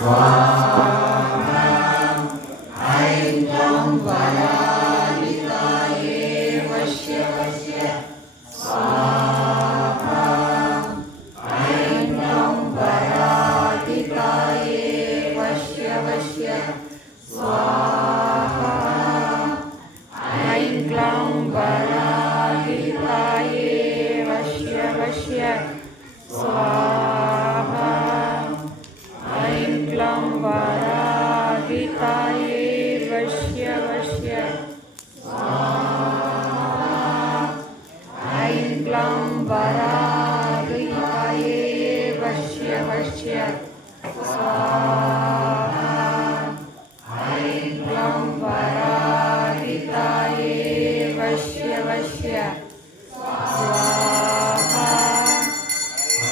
ऐं क्लं वरालिकायै वश्य वश्य स्वाहा। ऐं क्लं वरालिकायै वश्य वश्य स्वाहा। ऐं क्लं वरालिकायै वश्य वश्य स्वाहा। ऐं क्लं वरालिकायै वश्य वश्य स्वाहा। ऐं क्लं वरालिकायै वश्य वश्य स्वाहा। ऐं क्लं वरालिकायै वश्य वश्य स्वाहा।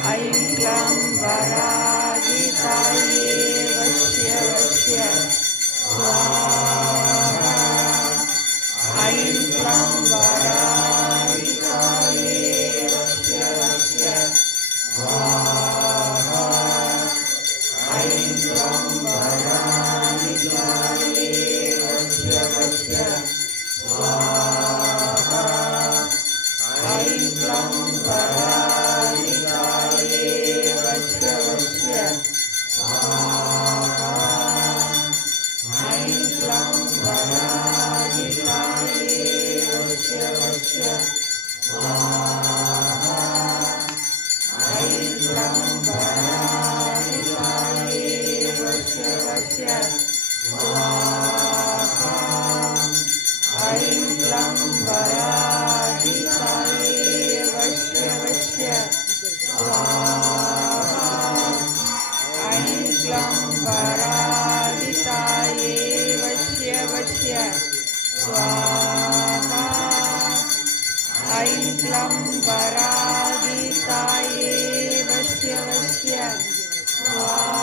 ऐं क्लं वरालिकायै वश्य वश्य स्वाहा। ऐं क्लं वरालिकायै वश्य वश्य स्वाहा। ऐं क्लं वरालिकायै वश्य वश्य स्वाहा। ऐं क्लं वरालिकायै वश्य वश्य स्वाहा। ऐं क्लं वरालिकायै वश्य वश्य स्वाहा। ऐं क्लं वरालिकायै वश्य वश्य स्वाहा। ऐं क्लं वरालिकायै वश्य वश्य स्वाहा। ऐं क्लं वरालिकायै वश्य वश्य स्वाहा। ऐं क्लं वरालिकायै